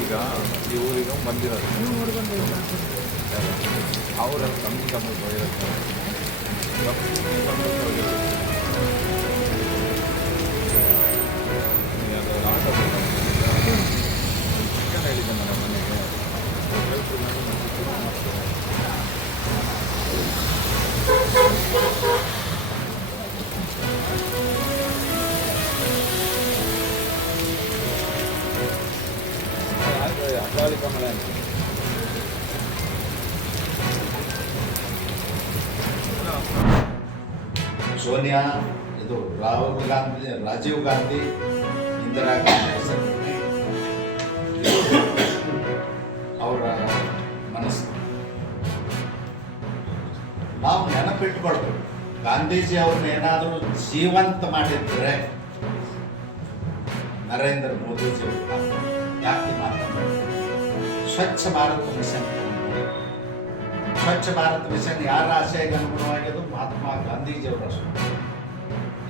ಈಗ ಈ ಊರಿಗೆ ಬಂದಿರೋದು ಅವರೆಲ್ಲ ಕಮ್ಮಿ ಕಮ್ಮಿ ಹೋಗಿರುತ್ತೆ ಚಿಕನ್ ಹೇಳಿದ್ದೆ ನನ್ನ ಮನೆಗೆ ಅಕಾಲಿಕ ಮಳೆ ಅಂತ ಸೋನಿಯಾ ಇದು ರಾಹುಲ್ ಗಾಂಧಿ, ರಾಜೀವ್ ಗಾಂಧಿ, ಇಂದಿರಾ ಗಾಂಧಿ ಹೆಸರಿನಲ್ಲಿ ಅವರ ಮನಸ್ಸು ನಾವು ನೆನಪಿಟ್ಕೊಳ್ಬೇಕು. ಗಾಂಧೀಜಿ ಅವ್ರನ್ನ ಏನಾದರೂ ಜೀವಂತ ಮಾಡಿದ್ರೆ ನರೇಂದ್ರ ಮೋದಿಜಿ ಅವರು ಯಾಕೆ ಮಾತನಾಡ್ತಾರೆ? ಸ್ವಚ್ಛ ಭಾರತ ಮಿಷನ್. ಸ್ವಚ್ಛ ಭಾರತ ಮಿಷನ್ ಯಾರ ಆಶಯಕ್ಕೆ ಅನುಗುಣವಾಗಿದ್ದು? ಮಹಾತ್ಮ ಗಾಂಧೀಜಿಯವರ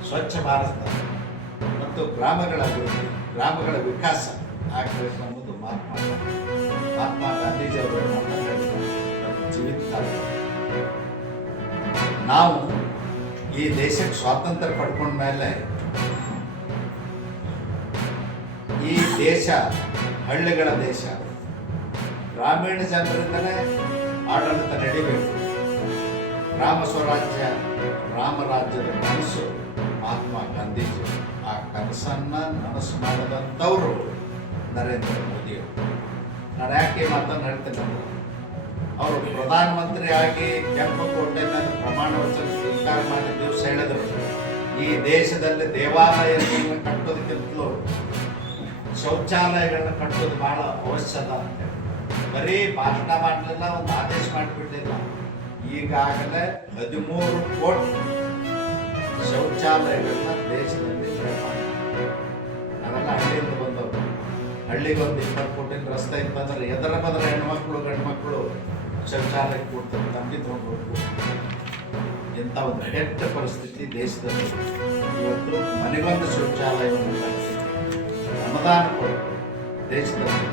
ಸ್ವಚ್ಛ ಭಾರತ ಮತ್ತು ಗ್ರಾಮಗಳ ಅಭಿವೃದ್ಧಿ, ಗ್ರಾಮಗಳ ವಿಕಾಸ ಆಗಬೇಕು ಅನ್ನೋದು ಮಹಾತ್ಮ ಗಾಂಧೀಜಿಯವರ ಜೀವಿತ. ನಾವು ಈ ದೇಶಕ್ಕೆ ಸ್ವಾತಂತ್ರ್ಯ ಪಡ್ಕೊಂಡ ಮೇಲೆ ಈ ದೇಶ ಹಳ್ಳಿಗಳ ದೇಶ, ಗ್ರಾಮೀಣ ಜನರಿಂದಲೇ ಆಡಳಿತ ನಡೀಬೇಕು. ಗ್ರಾಮ ಸ್ವರಾಜ್ಯ, ರಾಮರಾಜ್ಯದ ಕನಸು ಮಹಾತ್ಮ ಗಾಂಧೀಜಿ. ಆ ಕನಸನ್ನ ನನಸು ಮಾಡಿದಂಥವರು ನರೇಂದ್ರ ಮೋದಿಯವರು. ನಾನು ಯಾಕೆ ಮಾತನ್ನು ಹೇಳ್ತೇನೆ ಅಂದ್ರೆ, ಅವರು ಪ್ರಧಾನಮಂತ್ರಿ ಆಗಿ ಕೆಂಪುಕೋಟೆಯಲ್ಲಿ ಪ್ರಮಾಣ ವಚನ ಸ್ವೀಕಾರ ಮಾಡಿದ ದಿವಸ ಹೇಳಿದರು, ಈ ದೇಶದಲ್ಲಿ ದೇವಾಲಯಗಳನ್ನು ಕಟ್ಟೋದಕ್ಕಿಂತಲೂ ಶೌಚಾಲಯಗಳನ್ನ ಕಟ್ಟೋದು ಬಹಳ ಅವಶ್ಯದ ಅಂತೇಳಿ ಬರೀ ಭಾಷಣ ಮಾಡಲಿಲ್ಲ, ಒಂದು ಆದೇಶ ಮಾಡಿಬಿಡಲಿಲ್ಲ. ಈಗಾಗಲೇ 13 ಕೋಟಿ ಶೌಚಾಲಯಗಳನ್ನ ದೇಶದಲ್ಲಿ ನಿರ್ಮಾಣ. ನಾವೆಲ್ಲ ಹಳ್ಳಿಯಿಂದ ಬಂದವರು. ಹಳ್ಳಿಗೊಂದು 20 ಕೋಟಿ ರಸ್ತೆ ಇತ್ತಂದ್ರೆ ಎದರ ಬದರ ಹೆಣ್ಮಕ್ಳು ಗಂಡ್ಮಕ್ಳು ಶೌಚಾಲಯಕ್ಕೆ ಕೊಡ್ತಾರೆ, ತಂಬಿ ತೊಗೊಂಡ್ಬೇಕು. ಇಂಥ ಒಂದು ಕೆಟ್ಟ ಪರಿಸ್ಥಿತಿ ದೇಶದಲ್ಲಿ. ಇವತ್ತು ಮನೆಗೊಂದು ಶೌಚಾಲಯವನ್ನು ಅನುದಾನ ಕೊಟ್ಟು ದೇಶದಲ್ಲಿ